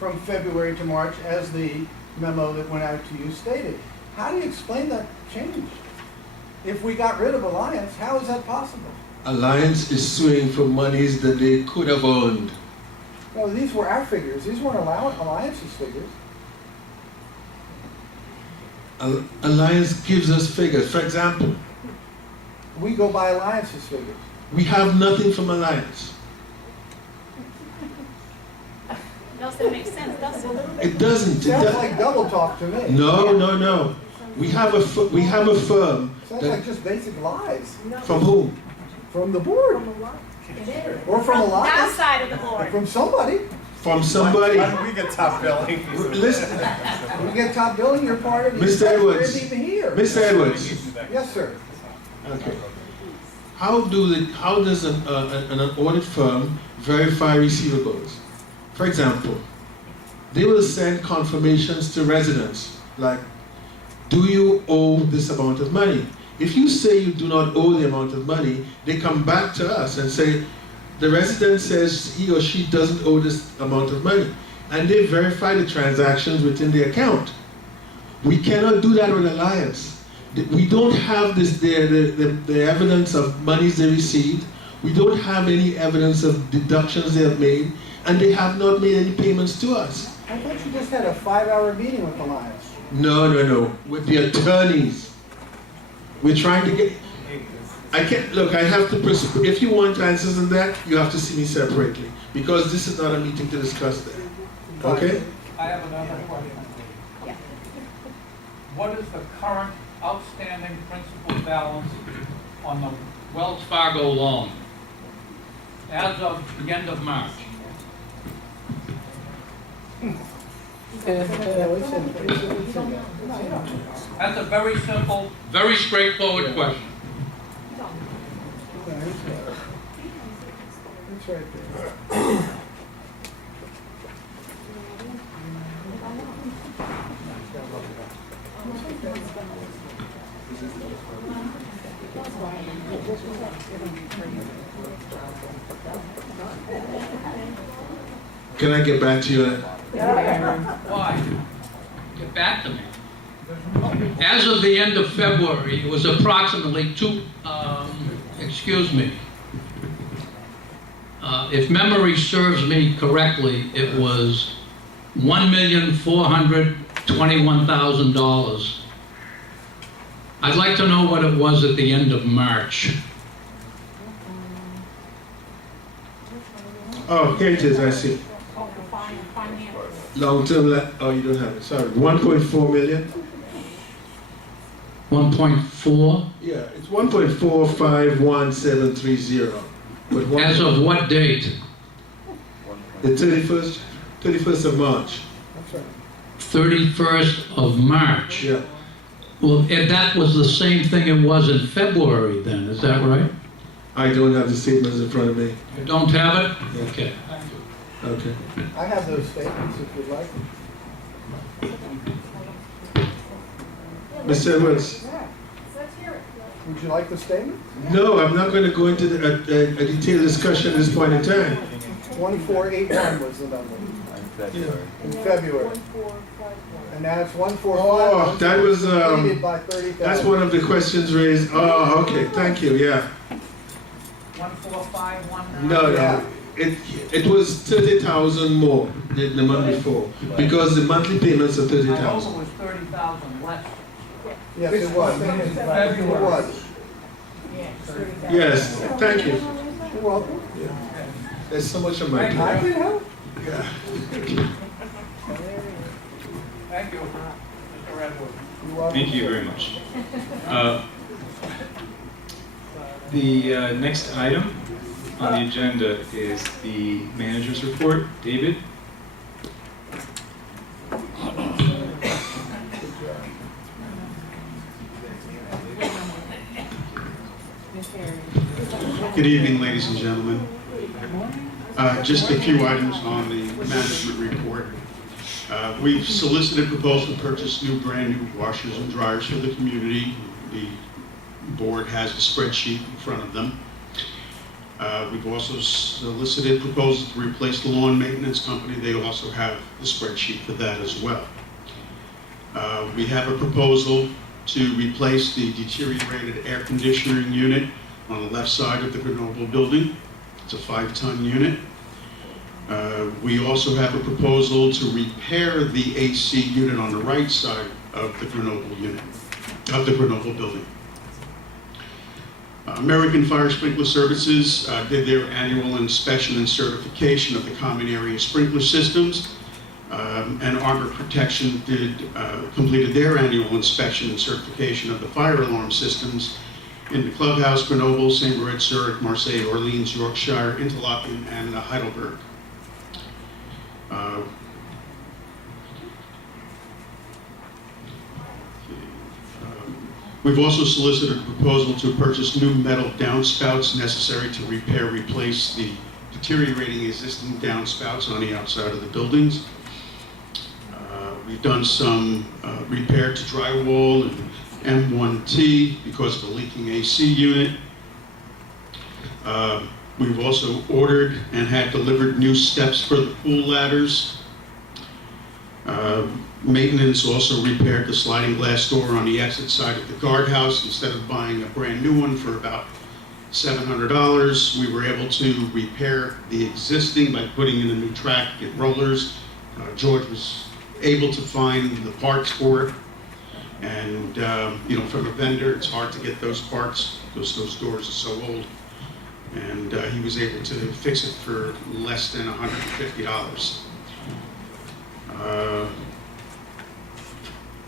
from February to March, as the memo that went out to you stated. How do you explain that change? If we got rid of Alliance, how is that possible? Alliance is suing for monies that they could have earned. No, these were our figures. These weren't Alliance's figures. Alliance gives us figures. For example, We go by Alliance's figures. we have nothing from Alliance. Doesn't make sense, does it? It doesn't. It Sounds does- like double talk to me. No. We have a firm Sounds that, like just basic lies. from whom? From the board. Or from Alliance. Outside of the board. From somebody. From somebody. Why do we get top billing? Listen, We get top billing, you're part of it. Mr. Edwards. You're even here. Mr. Edwards. Yes, sir. Okay. How does an audit firm verify receivables? For example, they will send confirmations to residents, like, do you owe this amount of money? If you say you do not owe the amount of money, they come back to us and say, the resident says he or she doesn't owe this amount of money. And they verify the transactions within the account. We cannot do that with Alliance. We don't have the evidence of monies they received. We don't have any evidence of deductions they have made, and they have not made any payments to us. I thought you just had a 5-hour meeting with Alliance. No. With the attorneys. We're trying to get... I can't... Look, I have to... If you want answers on that, you have to see me separately. Because this is not a meeting to discuss that. Okay? I have another question. Yeah. What is the current outstanding principal balance on the Wells Fargo loan as of the end of March? That's a very simple, very straightforward question. It's right there. Can I get back to you on that? Why? Get back to me. As of the end of February, it was approximately if memory serves me correctly, it was $1,421,000. I'd like to know what it was at the end of March. Oh, here it is, I see. Long-term, oh, you don't have it, sorry. 1.4 million? 1.4? Yeah, it's 1.451730. But As of what date? the 31st of March. That's right. 31st of March. Yeah. Well, that was the same thing it was in February then, is that right? I don't have the statements in front of me. You don't have it? Yeah. Okay. Okay. I have those statements if you'd like. Mr. Edwards? Would you like the statement? No, I'm not going to go into a detailed discussion at this point in time. 1481 was the number in February. And now it's 145. Oh, that was, Exceeded by 30,000. that's one of the questions raised. Oh, okay, thank you, yeah. 14519? No, Yeah. it was 30,000 more than the month before, because the monthly payments are I hope it 30,000. was 30,000 less. Yes, it was. It was. Yes, thank you. You're welcome. There's so much on my I plate. can help. Yeah. Thank you, Mr. Redwood. You're welcome. Thank you very much. The next item on the agenda is the manager's report. David? Good evening, ladies and gentlemen. Just a few items on the management report. We've solicited proposal to purchase brand new washers and dryers for the community. The board has a spreadsheet in front of them. We've also solicited proposals to replace the lawn maintenance company. They also have the spreadsheet for that as well. We have a proposal to replace the deteriorated air conditioning unit on the left side of the Grenoble building. It's a 5-ton unit. We also have a proposal to repair the AC unit on the right side of the Grenoble unit, of the Grenoble building. American Fire Sprinkler Services did their annual inspection and certification of the common area sprinkler systems, and Arbor Protection completed their annual inspection and certification of the fire alarm systems in the Clubhouse, Grenoble, St. Moritz, Zurich, Marseille, Orleans, Yorkshire, Interlaken, and Heidelberg. We've also solicited a proposal to purchase new metal downspouts necessary to replace the deteriorating existing downspouts on the outside of the buildings. We've done some repair to drywall and M1T because of a leaking AC unit. We've also ordered and had delivered new steps for the pool ladders. Maintenance also repaired the sliding glass door on the exit side of the guardhouse. Instead of buying a brand new one for about $700, we were able to repair the existing by putting in a new track and rollers. George was able to find the parts for it. And from a vendor, it's hard to get those parts because those doors are so old. And he was able to fix it for less than $150.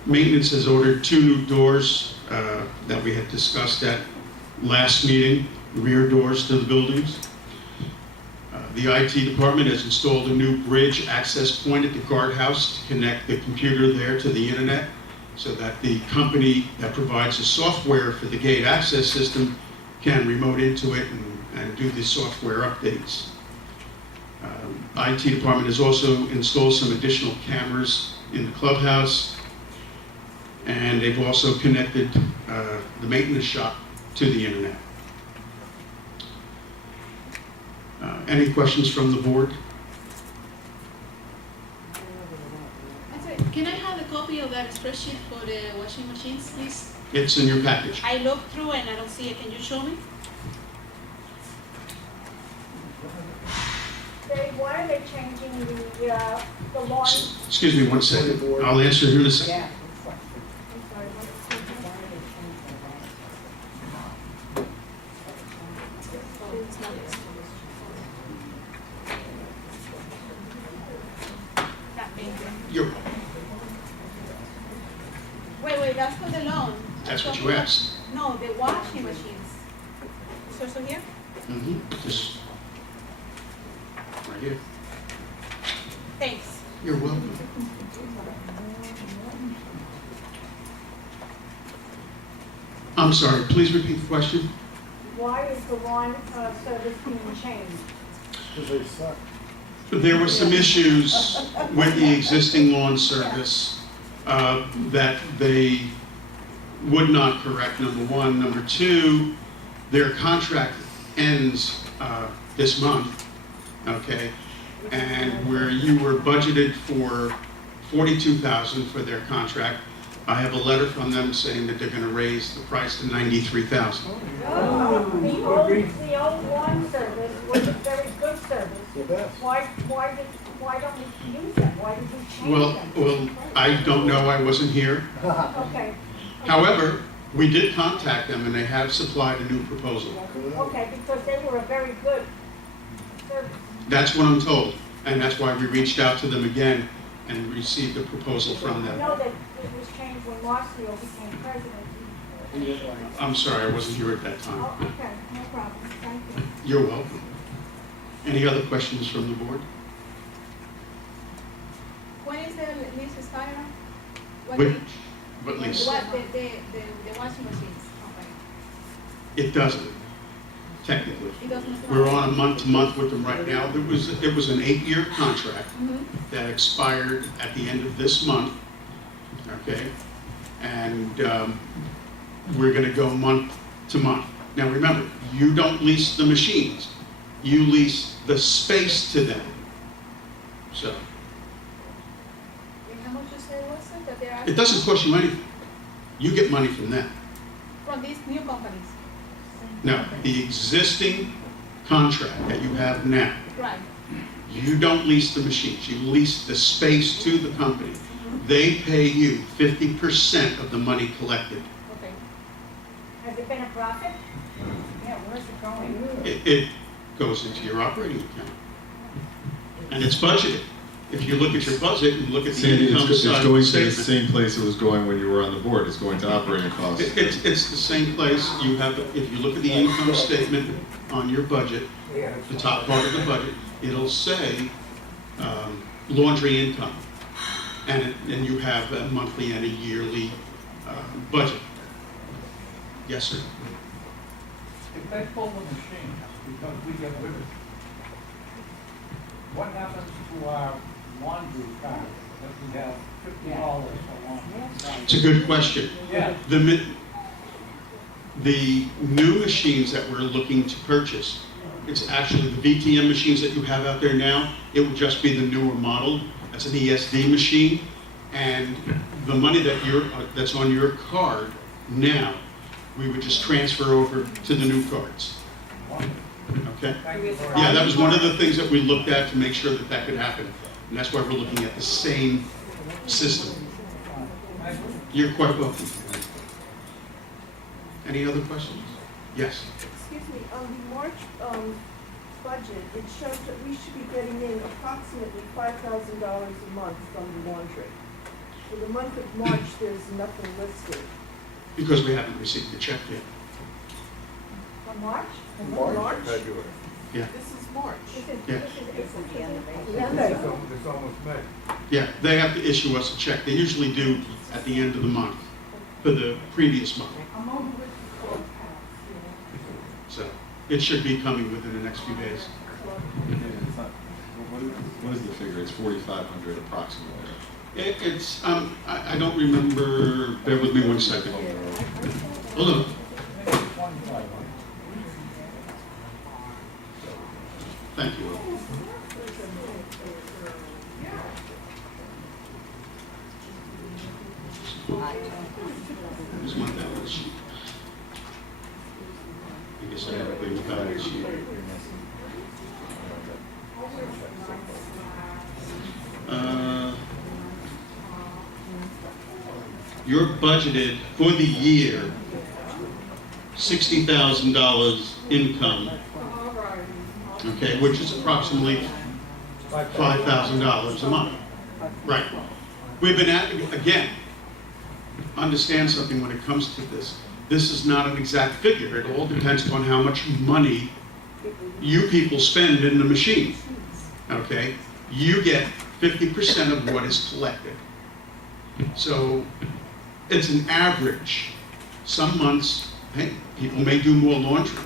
Maintenance has ordered 2 new doors that we had discussed at last meeting, rear doors to the buildings. The IT department has installed a new bridge access point at the guardhouse to connect the computer there to the internet so that the company that provides the software for the gate access system can remote into it and do the software updates. IT department has also installed some additional cameras in the clubhouse, and they've also connected the maintenance shop to the internet. Any questions from the board? Can I have a copy of that spreadsheet for the washing machines, please? It's in your package. I looked through and I don't see it. Can you show me? Why are they changing the lawn? Excuse me one second. I'll answer here in a second. I'm sorry, That big. You're, Wait, that's for the loan. that's what you asked. No, the washing machines. So here? Just right here. Thanks. You're welcome. I'm sorry, please repeat the question. why is the lawn service being changed? Because they suck. There were some issues with the existing lawn service that they would not correct, number one. Number two, their contract ends this month, okay? And where you were budgeted for $42,000 for their contract, I have a letter from them saying that they're gonna raise the price to $93,000. The old lawn service was a very good service. The best. Why don't we use them? Why did you change them? Well, I don't know, I wasn't here. Okay. However, we did contact them and they have supplied a new proposal. Okay, because they were a very good service. That's what I'm told, and that's why we reached out to them again and received a proposal from I them. know that it was changed when Marcio became president. I'm sorry, I wasn't here at that time. Oh, okay, no problem, thank you. You're welcome. Any other questions from the board? When is the lease expiring? What Which- date? But least, What, the washing machines company? it doesn't, technically. It doesn't expire? We're on a month-to-month with them right now. It was an 8-year contract Mhm. that expired at the end of this month, okay? And we're gonna go month to month. Now remember, you don't lease the machines. You lease the space to them. So, And how much you say was it that they are it doesn't cost you anything. You get money from them. from these new companies? Now, the existing contract that you have now, Right. you don't lease the machines, you lease the space to the company. They pay you 50% of the money collected. Okay. Has it been a profit? Yeah, where's it going? It goes into your operating account. And it's budgeted. If you look at your budget and look at the Sandy, income it's side of going the to the statement, same place it was going when you were on the board. It's going to operating costs. it's the same place. You have, if you look at the income statement on your budget, the top part of the budget, it'll say laundry income. And you have a monthly and a yearly budget. Yes, sir. If they pull the machine because we get rid of it, what happens to our laundry card that we have $50 for laundry? It's a good question. Yeah, The new machines that we're looking to purchase, it's actually the VTM machines that you have out there now, it would just be the newer model. That's an ESD machine. And the money that's on your card now, we would just transfer over to the new cards. Okay? thank you very Yeah, that was one of the things that we looked at to make sure that that could happen. And that's why we're looking at the same system. much. You're quite welcome. Any other questions? Yes. Excuse me, on the March budget, it shows that we should be getting in approximately $5,000 a month from the laundry. For the month of March, there's nothing listed. Because we haven't received the check yet. For March? March, February. Yeah. This is March. Yeah. It's almost May. Yeah, they have to issue us a check. They usually do at the end of the month, for the previous month. I'm over with the court. So it should be coming within the next few days. What is the figure? It's 4,500 approximately. It's, I don't remember, bear with me one second. Hold on. Thank you. Here's my balance sheet. I guess I have a big balance sheet. You're budgeted for the year $60,000 income, okay, which is approximately $5,000 a month. Right. We've been at, again, understand something when it comes to this. This is not an exact figure. It all depends upon how much money you people spend in the machine. Okay? You get 50% of what is collected. So it's an average. Some months, hey, people may do more laundry,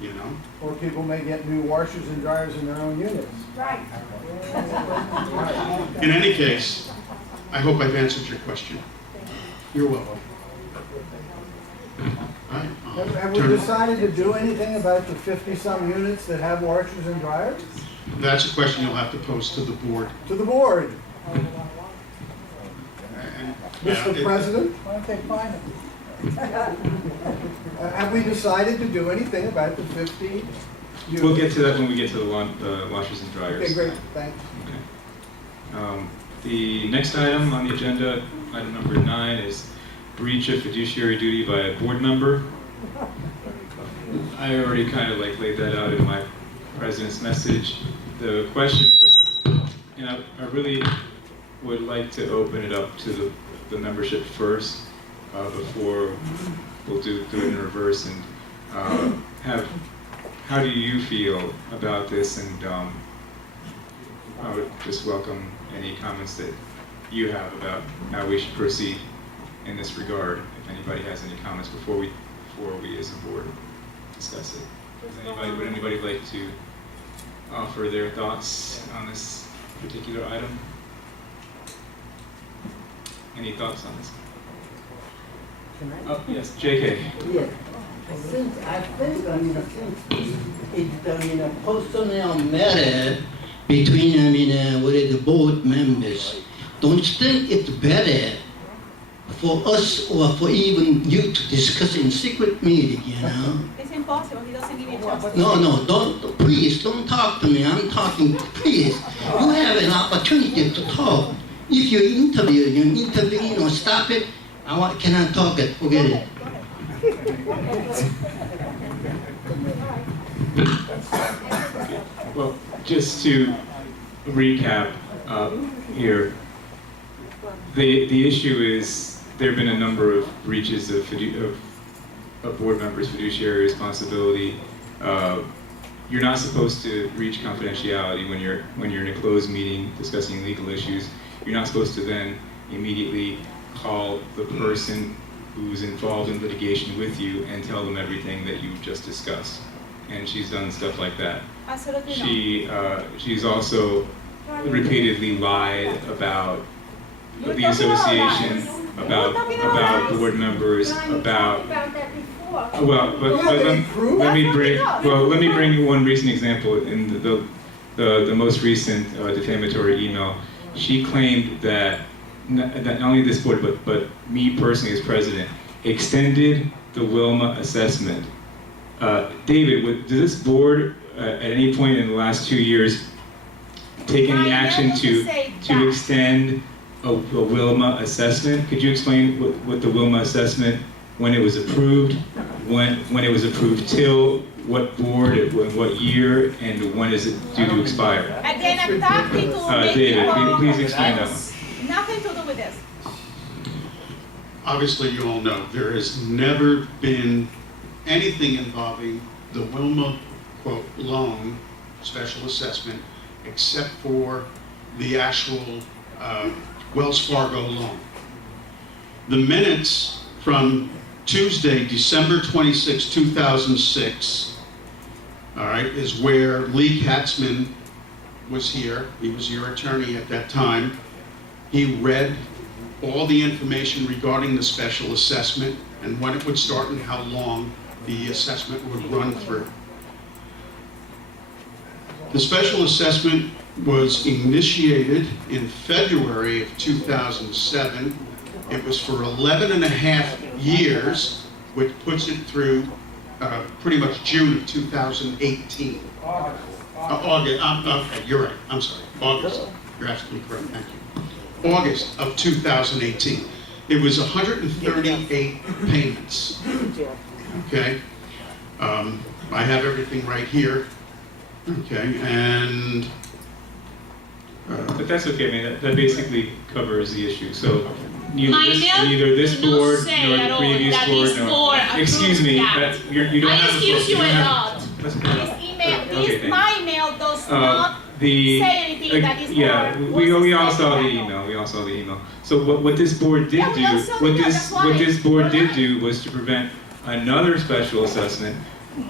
you know? Or people may get new washers and dryers in their own units. Right. In any case, I hope I've answered your question. You're welcome. All right, I'll Have we turn- decided to do anything about the 50-some units that have washers and dryers? That's a question you'll have to pose to the board. To the board, And, Mr. it- President? Why don't they find it? Have we decided to do anything about the 50 units? We'll get to that when we get to the washers and dryers. Okay, great, thanks. Okay. The next item on the agenda, item number 9, is breach of fiduciary duty by a board member. I already kind of like laid that out in my president's message. The question is, and I really would like to open it up to the membership first, before we'll do it in reverse, and how do you feel about this? And I would just welcome any comments that you have about how we should proceed in this regard. If anybody has any comments before we as a board discuss it. Would anybody like to offer their thoughts on this particular item? Any thoughts on this? Oh, yes, JK. Yeah. Since I think, since it's, a personnel matter between, what is the board members, don't you think it's better for us or for even you to discuss in secret meeting, It's impossible. He doesn't give me a chance. No, please, don't talk to me. I'm talking, please. You have an opportunity to talk. If you intervene or stop it, cannot talk it, forget it. Well, just to recap here, the issue is there have been a number of breaches of board members' fiduciary responsibility. You're not supposed to breach confidentiality when you're in a closed meeting discussing legal issues. You're not supposed to then immediately call the person who's involved in litigation with you and tell them everything that you've just discussed. And she's done stuff like that. Absolutely She's also repeatedly lied about the association, about board members, about. that before. Well, let me bring one recent example. In the most recent defamatory email, she claimed that not only this board, but me personally as president, extended the Wilma assessment. David, does this board at any point in the last 2 years take any action to extend a Wilma assessment? Could you explain what the Wilma assessment, when it was approved, when it was approved till, what board, what year, and when is it due to expire? Again, I'm talking to David, please explain that one. Nothing to do with this. Obviously, you all know, there has never been anything involving the Wilma, quote, loan, special assessment, except for the actual Wells Fargo loan. The minutes from Tuesday, December 26, 2006, all right, is where Lee Katzman was here. He was your attorney at that time. He read all the information regarding the special assessment and when it would start and how long the assessment would run through. The special assessment was initiated in February of 2007. It was for 11 and a half years, which puts it through pretty much June of 2018. August, okay, you're right, I'm sorry, August. You're absolutely correct, thank you. August of 2018. It was 138 payments, okay? I have everything right here, okay, and... But that's okay, I mean, that basically covers the issue. So neither this do not board say nor at the all previous that board this nor... board Excuse me, approved you don't I have the floor. excuse you a lot. Let's go. My email does not say anything that is yeah, we all saw the email. We all saw the email. So what this board did Yeah, we all saw the email, that's why. what this board did do was to prevent another special assessment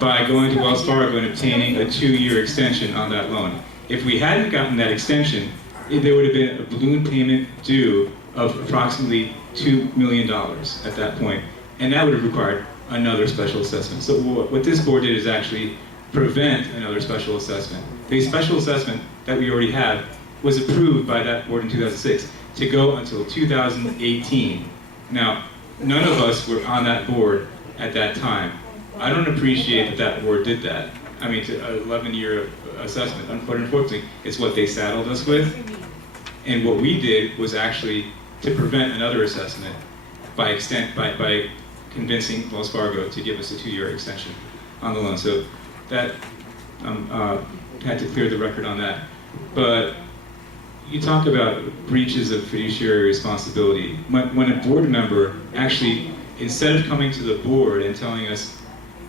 by going to Wells Fargo and obtaining a 2-year extension on that loan. If we hadn't gotten that extension, there would have been a balloon payment due of approximately $2 million at that point, and that would have required another special assessment. So what this board did is actually prevent another special assessment. The special assessment that we already had was approved by that board in 2006 to go until 2018. Now, none of us were on that board at that time. I don't appreciate that that board did that. I mean, an 11-year assessment, but unfortunately, it's what they saddled us with. And what we did was actually to prevent another assessment by convincing Wells Fargo to give us a 2-year extension on the loan. So that had to clear the record on that. But you talk about breaches of fiduciary responsibility. When a board member actually, instead of coming to the board and telling us,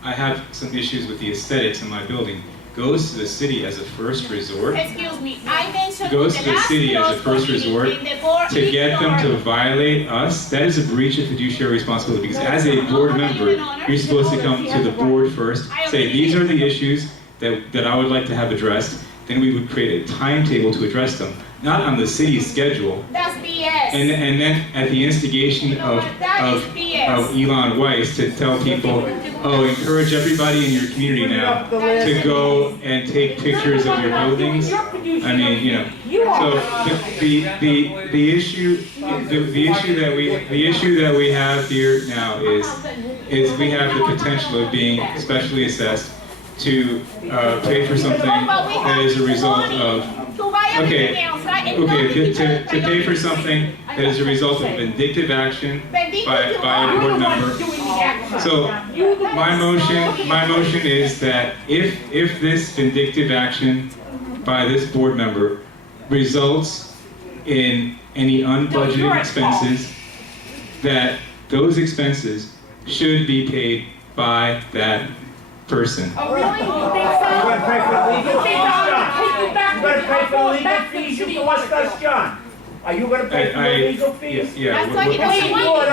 I have some issues with the aesthetics in my building, goes to the city as a first resort. Excuse me, I mentioned Goes in to the city as a first resort to get them to violate us. That is a breach of fiduciary responsibility, because as a board member, you're supposed to come to the board first, say these are the issues that I would like to have addressed. Then we would create a timetable to address them, not on the city's schedule. That's BS. And then at the instigation of Elon Weiss to tell people, encourage everybody in your community now to go and take pictures of your buildings. I mean, you know, so the issue that we have here now is we have the potential of being specially assessed to pay for something that is a result of to pay for something that is a result of vindictive action by a board member. So my motion is that if this vindictive action by this board member results in any unbudgeted expenses, that those expenses should be paid by that person. Oh, really? You think so? You gonna pay for the legal fees you forced us, John? Are you gonna pay for the legal fees? Yeah. That's why he doesn't want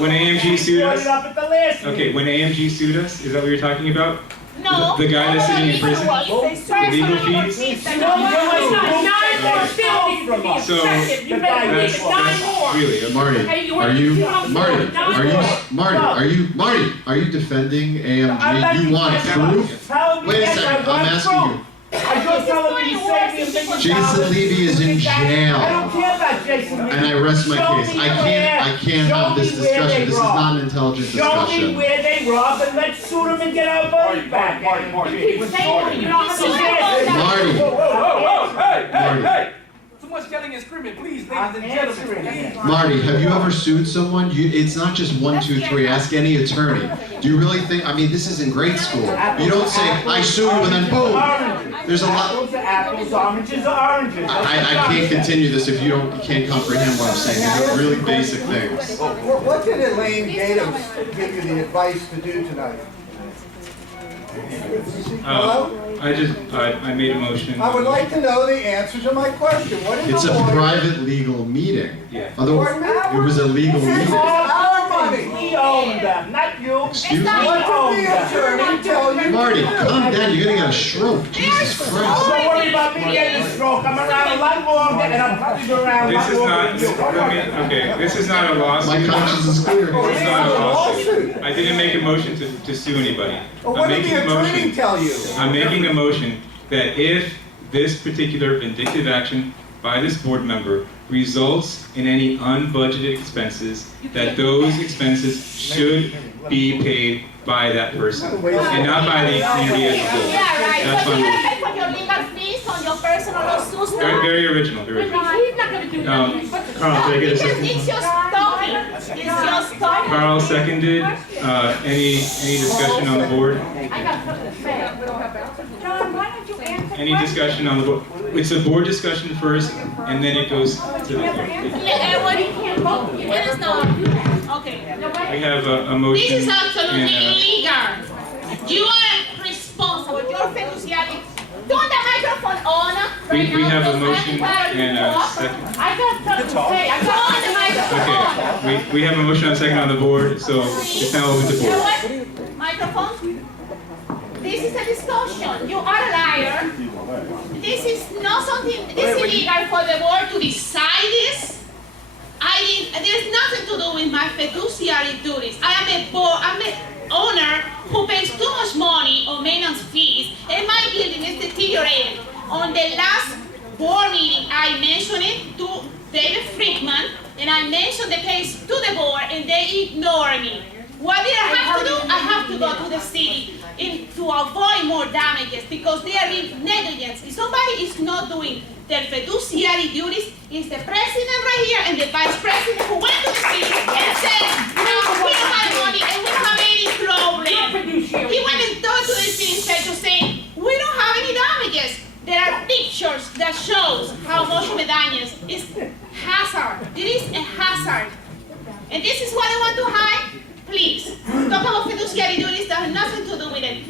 When AMG sued Brought us. it up at the last meeting. Okay, when AMG sued us, is that what you're talking about? No. The guy that's sitting in prison? The legal fees? So, really, Marty, are you defending AMG? You want proof? Wait a second, I'm asking you. I just tell him you saved me a million Jason dollars. Levy is in jail. I don't care about Jason Levy. And I rest my case. I can't have this discussion. This is not an intelligent Show me discussion. where they robbed and let's sue them and get our money back. Marty. Too much yelling and screaming, please, ladies I'm and gentlemen, answering please. him. Marty, have you ever sued someone? It's not just 1, 2, 3. Ask any attorney. Do you really think? I mean, this is in grade school. You don't say I sue you and then boom. There's a lot. Apples are apples, oranges are oranges. I can't continue this if you can't comprehend what I'm saying. These are really basic things. What did Elaine Gators give you the advice to do tonight? Hello? I made a motion. I would like to know the answer to my question. What is It's the a lawyer- private legal meeting. Yeah. Otherwise, it was a legal This is meeting. our money. We own them, not you. Excuse me? What did the attorney tell you? Marty, calm down. You're gonna get a stroke. Jesus Christ. Don't worry about me getting a stroke. I'm around a lot longer and I'm probably around a This lot is longer not, than you. okay, this is not a My lawsuit. conscience is clear. This is not a lawsuit. I didn't make a motion to sue anybody. Well, what I'm did making the a attorney motion. tell you? I'm making a motion that if this particular vindictive action by this board member results in any unbudgeted expenses, that those expenses should be paid by that person and not by the community as a whole. Yeah, right. That's So my you motion. gotta pay for your legal fees on your personal lawsuits. Very original, very original. He's not gonna do Carl, can I get a second? It's your story. It's your story. Carl seconded. Any discussion on the board? I got something to say. John, why don't you answer? Any discussion on the board? It's a board discussion first, and then it goes to the board. Yeah, what do you can't vote? It is not. Okay. We have a motion. This is absolutely and, illegal. You are responsible. You're fiduciary. Turn the microphone on. We right now, have a because motion I'm and a talk. second. I got something to say. I got the microphone on. Okay, we have a motion and a second on the board, so it's now open to You know board. what? Microphone. This is a discussion. You are a liar. This is not something. This is illegal for the board to decide this. There's nothing to do with my fiduciary duties. I'm an owner who pays too much money on maintenance fees, and my building is deteriorating. On the last board meeting, I mentioned it to David Friedman, and I mentioned the case to the board, and they ignored me. What did I have to do? I have to go to the city to avoid more damages because they are being negligent. If somebody is not doing their fiduciary duties, it's the president right here and the vice president who went to the city and said, no, we don't have money and we don't have any problem. He went and talked to the city inspector saying, we don't have any damages. There are pictures that shows how much of the damage is hazard. It is a hazard. And this is what I want to hide? Please, talk about fiduciary duties that have nothing to do with it.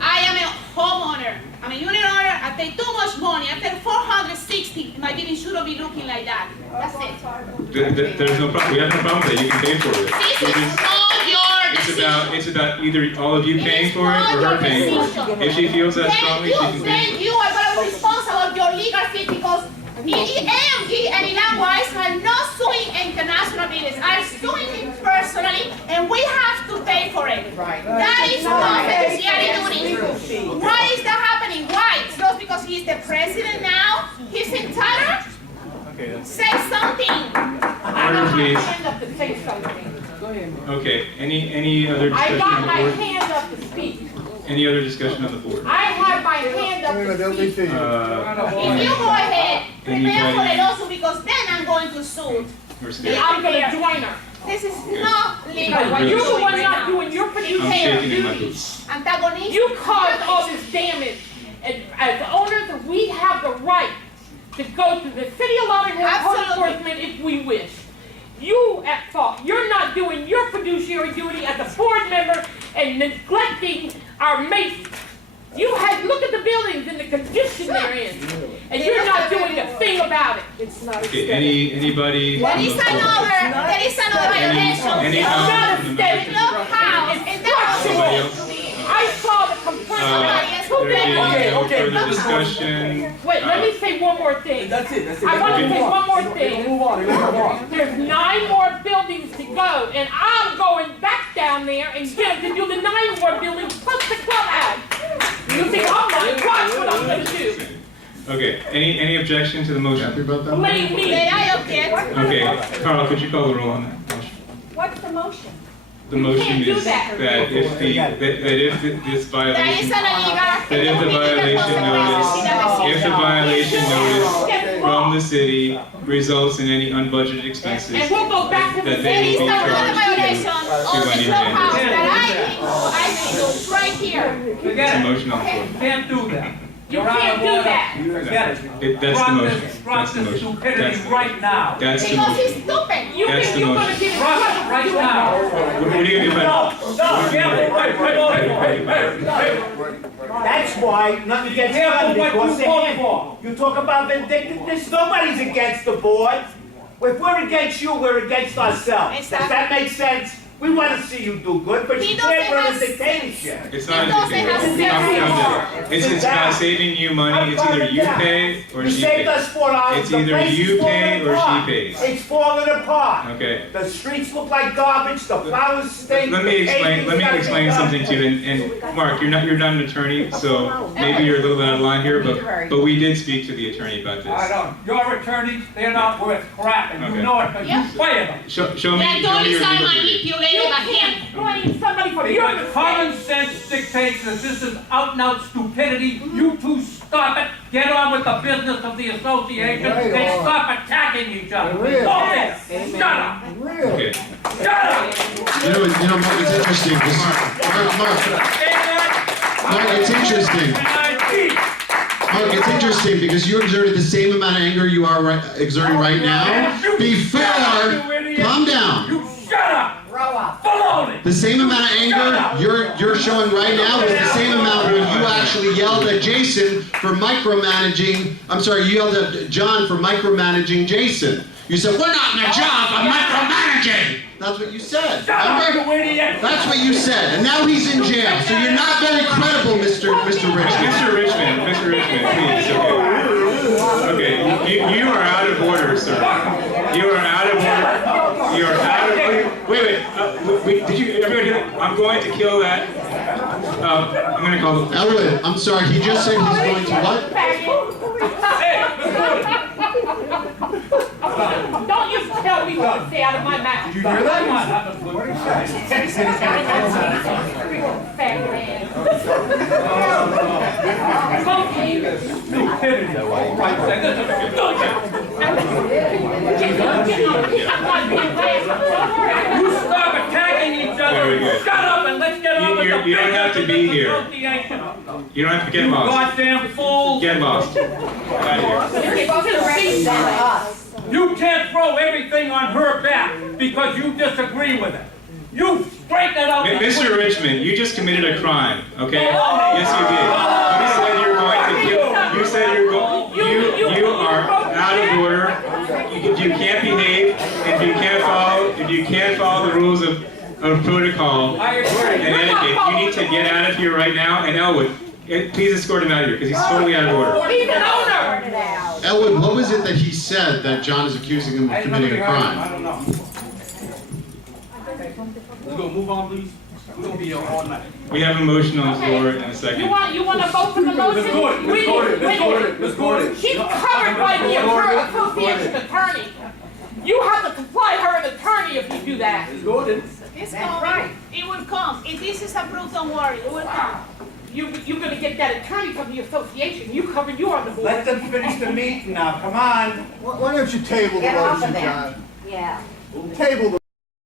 I am a homeowner. I'm a unit owner. I pay too much money. I pay $460. My building shouldn't be looking like that. That's it. There's no problem. We have no problem with that. You can pay for it. This is not your decision. It's about either all of you paying for it or her paying for it. If she feels that strongly, she can pay for Thank it. you. I'm going to be responsible for your legal fee because AMG and Ilan Wise are not suing international national business are suing him personally, and we have to pay for it. Right. That is not fiduciary duty. Why is that happening? Why? Just because he's the president now? He's entitled? Say something. Order, please. Hand up to say something. Okay, any other I discussion got on my the board? hand up to speak. Any other discussion on the board? I have my hand up to speak. If you go ahead, prepare for the lawsuit because then I'm going to sue. We're And scared. I'm gonna join her. This is not legal. Because What you're you're the doing one right not now. doing your I'm fiduciary shaking in my duty. boots. Antagonist. You caused all this damage. And as owners, we have the right to go to the city of Loving Code Absolutely. enforcement if we wish. You at fault. You're not doing your fiduciary duty as a board member and neglecting our masons. You had, look at the buildings and the condition they're in. And you're not doing a thing about it. It's not Okay, aesthetic. anybody? There on is the floor? there is another violation. Any It's not comments from the aesthetic. members? Look how, and that Somebody was else? I saw the complaint. There being no further Look. discussion. Wait, let me say one more thing. That's it. I want to say one more thing. Move on. There's 9 more buildings to go, and I'm going back down there and get to do the 9 more buildings plus the clubhouse. You think I'm not? Watch what I'm gonna do. Okay, any objection to the Happy motion? about that? Blame me. Did I object? Okay, Carl, could you call the roll on that motion? What's the motion? The You motion can't do is that. that if this There is violation, an illegal. that if the violation notice from the city results in any unbudgeted expenses, And we'll go back to the that There they is will be another charged violation to on the Wendy clubhouse Hernandez. that I do right here. It's a Forget it. motion on the floor. Can't do that. You You're out of can't do order. that. Forget it. That's the Drop motion. this- Drop That's the this motion. stupidity That's- right now. That's the Because motion. he's stupid. You That's think the you're motion. gonna give Drop it right now. What are you gonna do about it? No, wait. That's why nothing gets Careful done what because you they vote can't. for. You talk about vindictiveness, nobody's against the board. If we're against you, we're against ourselves. Does Exactly. that make sense? We want to see you do good, but He you can't doesn't run a have- dictatorship. It's not It a doesn't have dictatorship. Calm down. It's Sit about down. saving you money. It's either you pay or You she saved pays. us $4. It's The either place you is falling pay or apart. she pays. It's falling apart. Okay. The streets look like garbage, the flowers stink. Let me explain. Let me explain something to you. And Mark, you're not an attorney, so maybe you're a little bit out of line here. But we did speak to the attorney about I this. don't, your attorneys, they're not worth crap, and Okay. you know it, because you Yeah. fired them. Show me The your attorneys are legal theory. manipulated by him. blame somebody for your Because common sense dictates that this is out and out stupidity. You two stop it, get on with the business of the association, and stop attacking each other. Go there, shut up, Okay. shut up. Mark, it's interesting, 'cause- Mark, it's interesting. Mark, it's interesting because you exerted the same amount of anger you are exerting right now before. Calm down. You shut up. Baloney. The same amount of anger you're showing right now was the same amount when you actually yelled at Jason for micromanaging. I'm sorry, you yelled at John for micromanaging Jason. You said, "We're not in a job, I'm micromanaging." That's what you said. Shut up, Remember? you idiot. That's what you said, and now he's in jail. So you're not very credible, Mr. Richmond. Mr. Richmond, please. Okay, you are out of order, sir. You are out of order. You are out of order. Wait. Did you? Everybody hear that? I'm going to kill that. I'm going to call the. Elwood, I'm sorry. He just said he's going to what? Don't you tell me what to say out of my mouth. Did you hear that? What did he say? Fat man. Come here. Stupidity. Right, say this is You stop attacking each other. Very good. Shut up and let's get on with the You don't have to be business here. of the association. You don't have to get You lost. goddamn fools. Get lost. Out of here. You can't throw everything on her back because you disagree with it. You straighten it out. Mr. Richmond, you just committed a crime, okay? Yes, you did. You said you're going to kill. You said you're going. You are out of order. You can't behave. If you can't follow the rules of protocol I agree. and etiquette, you need to get out of here right now. And Elwood, please escort him out of here because he's totally out of order. He's an owner. Elwood, what was it that he said that John is accusing him of committing a crime? I don't know. Let's go, move on, please. We're gonna be here all night. We have a motion on the Okay. floor and a second. You want to vote for the motion? Let's go it, let's go it, let's go it, let's go it. She's covered by the association attorney. You have to supply her an attorney if you do that. Let's go then. It's coming. It will come. If this is approved, don't worry, it will come. You're gonna get that attorney from the association. You covered, you on the board. Let them finish the meeting now, come on. Why don't you table the Get off of motion, there. John? Yeah. Table the